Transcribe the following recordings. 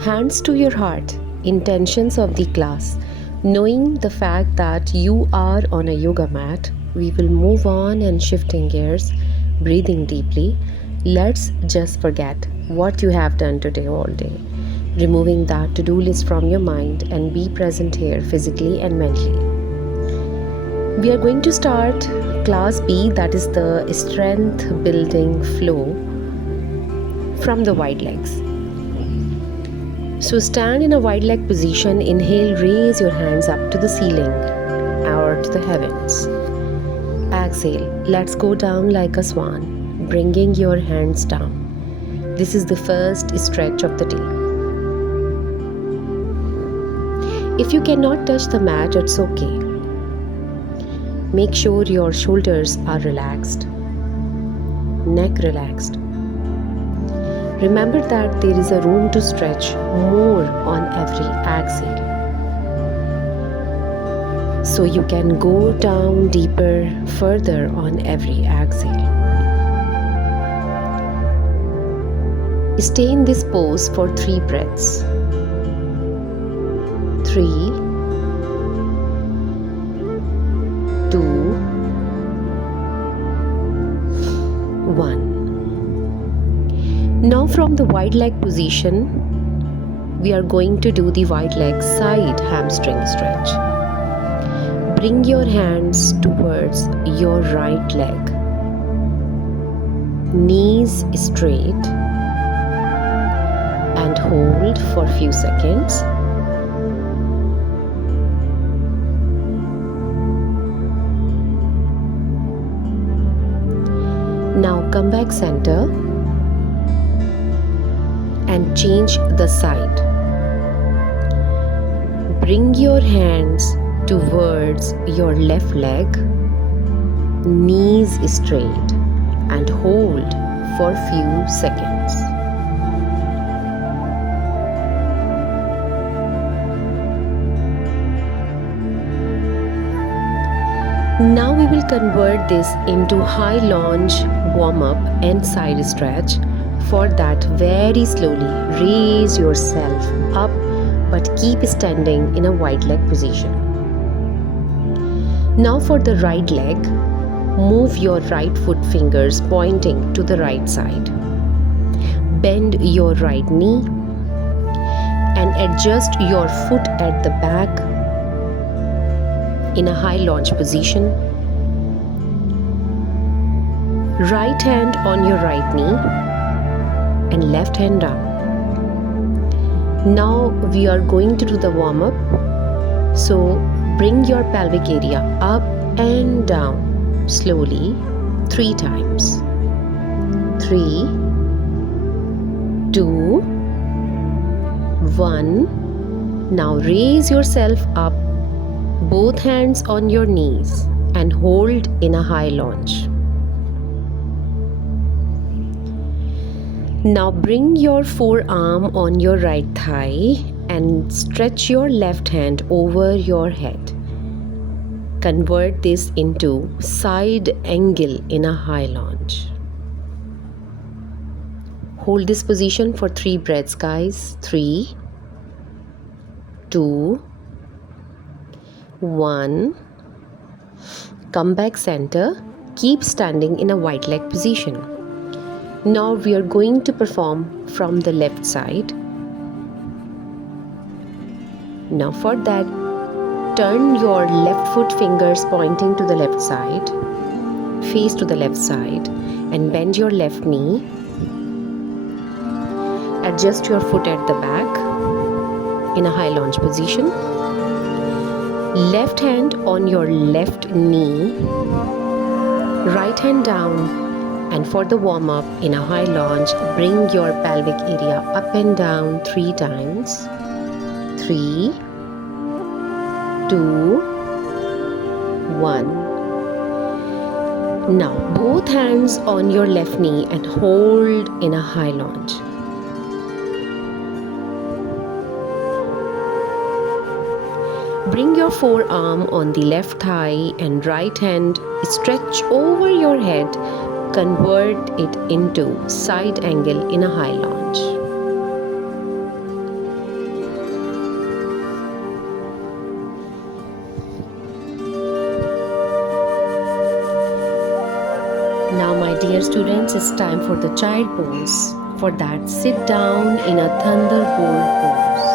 Hands to your heart, intentions of the class. Knowing the fact that you are on a yoga mat, we will move on and shifting gears, breathing deeply. Let's just forget what you have done today all day, removing that to-do list from your mind and be present here physically and mentally. We are going to start class B, that is the strength building flow from the wide legs. So stand in a wide leg position. Inhale, raise your hands up to the ceiling or to the heavens. Exhale, let's go down like a swan, bringing your hands down. This is the first stretch of the day. If you cannot touch the mat, it's okay. Make sure your shoulders are relaxed, neck relaxed. Remember that there is a room to stretch more on every exhale. So you can go down deeper, further on every exhale. Stay in this pose for 3 breaths. 3, 2, 1. Now from the wide leg position, we are going to do the wide leg side hamstring stretch. Bring your hands towards your right leg. Knees straight and hold for a few seconds. Now come back center and change the side. Bring your hands towards your left leg, knees straight, and hold for a few seconds. Now we will convert this into high lunge, warm-up and side stretch. For that, very slowly raise yourself up but keep standing in a wide leg position. Now for the right leg, move your right foot fingers pointing to the right side. Bend your right knee and adjust your foot at the back in a high lunge position. Right hand on your right knee and left hand down. Now we are going to do the warm-up. So bring your pelvic area up and down slowly 3 times. 3, 2, 1. Now raise yourself up, both hands on your knees and hold in a high lunge. Now bring your forearm on your right thigh and stretch your left hand over your head. Convert this into side angle in a high lunge. Hold this position for 3 breaths, guys. 3, 2, 1. Come back center. Keep standing in a wide leg position. Now we are going to perform from the left side. Now for that, turn your left foot fingers pointing to the left side, face to the left side, and bend your left knee. Adjust your foot at the back in a high lunge position. Left hand on your left knee, right hand down. And for the warm-up in a high lunge, bring your pelvic area up and down 3 times. 3, 2, 1. Now both hands on your left knee and hold in a high lunge. Bring your forearm on the left thigh and right hand stretch over your head. Convert it into side angle in a high lunge. Dear students, it's time for the child pose. For that, sit down in a thunderbolt pose.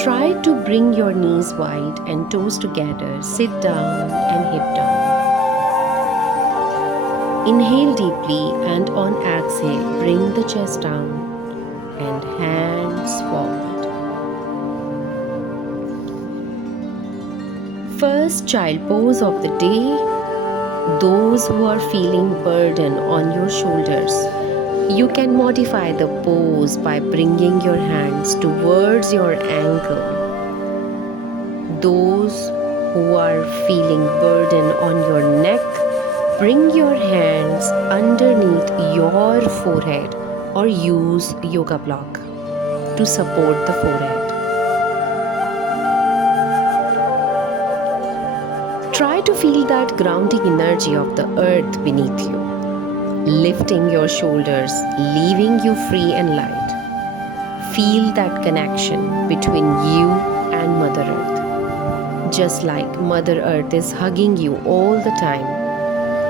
Try to bring your knees wide and toes together. Sit down and hip down. Inhale deeply and on exhale, bring the chest down and hands forward. First child pose of the day. Those who are feeling burden on your shoulders, you can modify the pose by bringing your hands towards your ankle. Those who are feeling burden on your neck, bring your hands underneath your forehead or use yoga block to support the forehead. Try to feel that grounding energy of the earth beneath you, lifting your shoulders, leaving you free and light. Feel that connection between you and Mother Earth. Just like Mother Earth is hugging you all the time,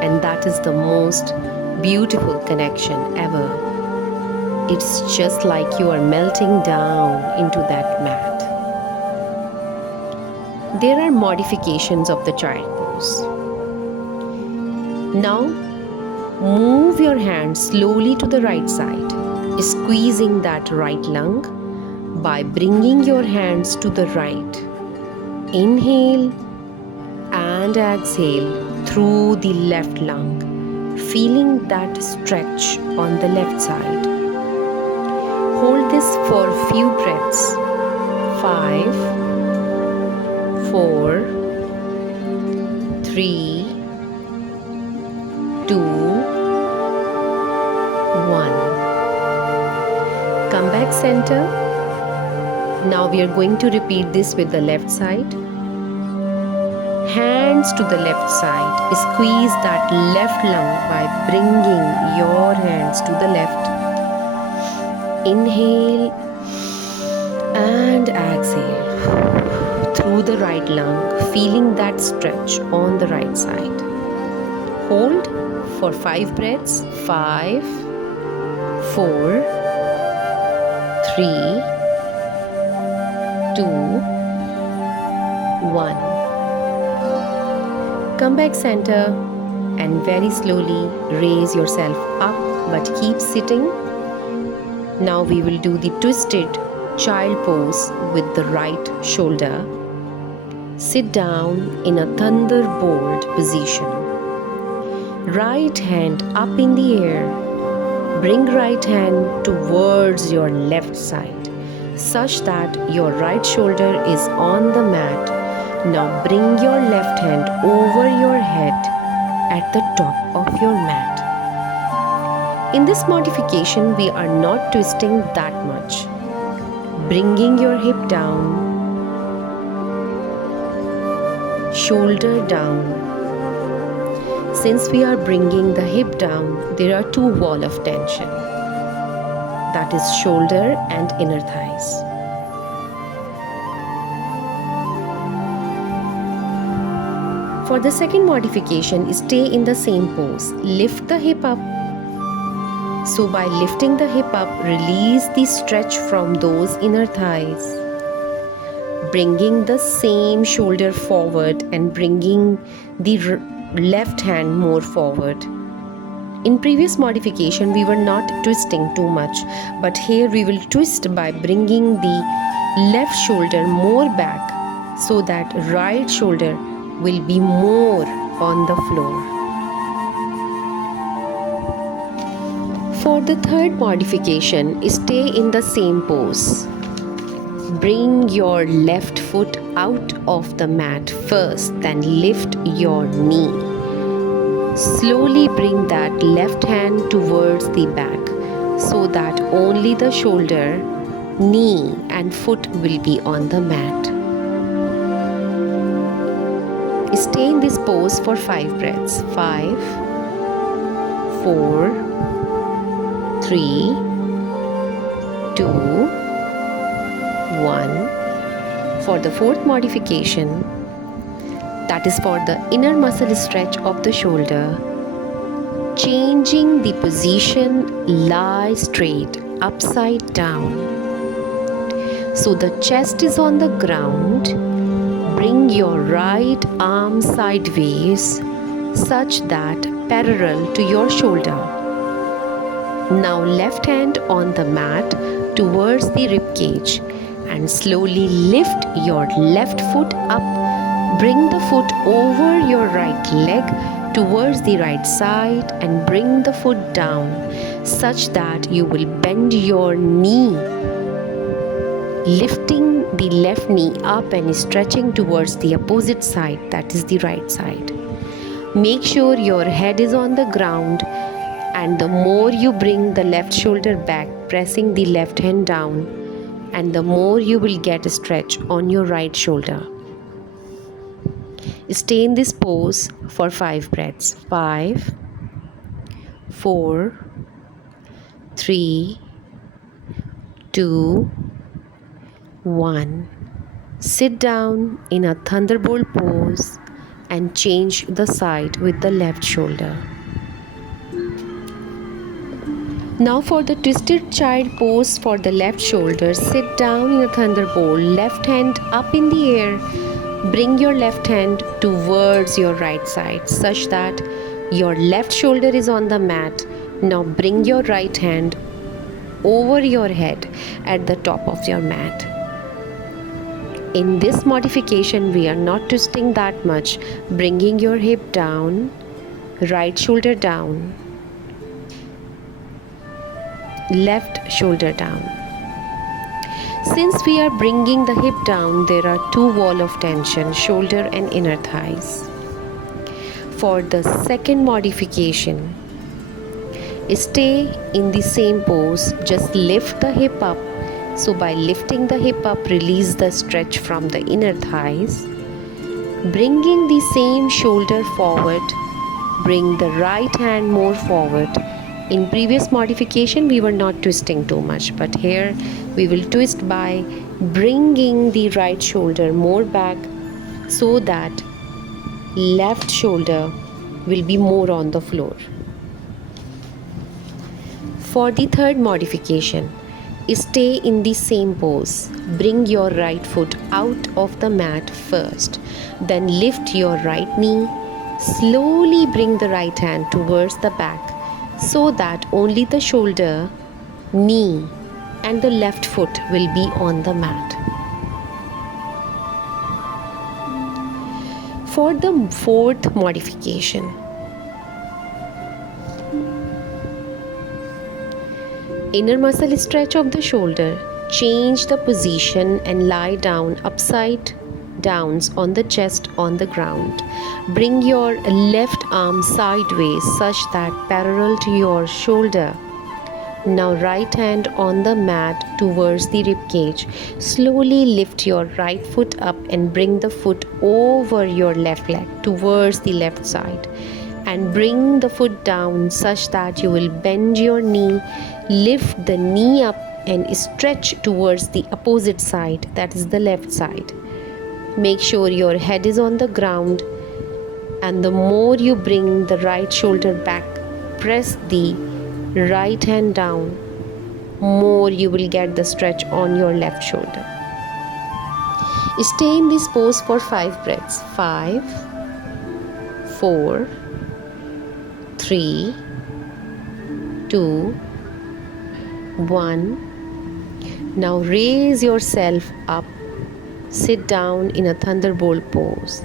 and that is the most beautiful connection ever. It's just like you are melting down into that mat. There are modifications of the child pose. Now, move your hand slowly to the right side, squeezing that right lung by bringing your hands to the right. Inhale and exhale through the left lung, feeling that stretch on the left side. Hold this for a few breaths. 5, 4, 3, 2, 1. Come back center. Now we are going to repeat this with the left side. Hands to the left side. Squeeze that left lung by bringing your hands to the left. Inhale and exhale through the right lung, feeling that stretch on the right side. Hold for 5 breaths. 5, 4, 3, 2, 1. Come back center and very slowly raise yourself up, but keep sitting. Now we will do the twisted child pose with the right shoulder. Sit down in a thunderbolt position. Right hand up in the air. Bring right hand towards your left side, such that your right shoulder is on the mat. Now bring your left hand over your head at the top of your mat. In this modification, we are not twisting that much. Bringing your hip down, shoulder down. Since we are bringing the hip down, there are 2 walls of tension. That is shoulder and inner thighs. For the second modification, stay in the same pose. Lift the hip up. So by lifting the hip up, release the stretch from those inner thighs. Bringing the same shoulder forward and bringing the left hand more forward. In previous modification, we were not twisting too much, but here we will twist by bringing the left shoulder more back so that right shoulder will be more on the floor. For the third modification, stay in the same pose. Bring your left foot out of the mat first, then lift your knee. Slowly bring that left hand towards the back so that only the shoulder, knee and foot will be on the mat. Stay in this pose for 5 breaths. 5, 4, 3, 2, 1. For the fourth modification, That is for the inner muscle stretch of the shoulder. Changing the position, lie straight, upside down. So the chest is on the ground. Bring your right arm sideways such that parallel to your shoulder. Now left hand on the mat towards the rib cage and slowly lift your left foot up. Bring the foot over your right leg towards the right side and bring the foot down such that you will bend your knee, lifting the left knee up and stretching towards the opposite side, that is the right side. Make sure your head is on the ground, and the more you bring the left shoulder back, pressing the left hand down, and the more you will get a stretch on your right shoulder. Stay in this pose for 5 breaths. 5, 4, 3, 2, 1. Sit down in a thunderbolt pose and change the side with the left shoulder. Now for the twisted child pose for the left shoulder, sit down in a thunderbolt, left hand up in the air. Bring your left hand towards your right side such that your left shoulder is on the mat. Now bring your right hand over your head at the top of your mat. In this modification, we are not twisting that much, bringing your hip down, right shoulder down, left shoulder down. Since we are bringing the hip down, there are 2 walls of tension, shoulder and inner thighs. For the second modification, stay in the same pose, just lift the hip up. So by lifting the hip up, release the stretch from the inner thighs. Bringing the same shoulder forward, bring the right hand more forward. In previous modification, we were not twisting too much, but here we will twist by bringing the right shoulder more back so that left shoulder will be more on the floor. For the third modification, stay in the same pose. Bring your right foot out of the mat first, then lift your right knee. Slowly bring the right hand towards the back so that only the shoulder, knee and the left foot will be on the mat. For the fourth modification, inner muscle stretch of the shoulder, change the position and lie down upside downs on the chest on the ground. Bring your left arm sideways such that parallel to your shoulder. Now right hand on the mat towards the rib cage. Slowly lift your right foot up and bring the foot over your left leg towards the left side. And bring the foot down such that you will bend your knee, lift the knee up and stretch towards the opposite side, that is the left side. Make sure your head is on the ground, and the more you bring the right shoulder back, press the right hand down, more you will get the stretch on your left shoulder. Stay in this pose for 5 breaths. 5, 4, 3, 2, 1. Now raise yourself up. Sit down in a thunderbolt pose.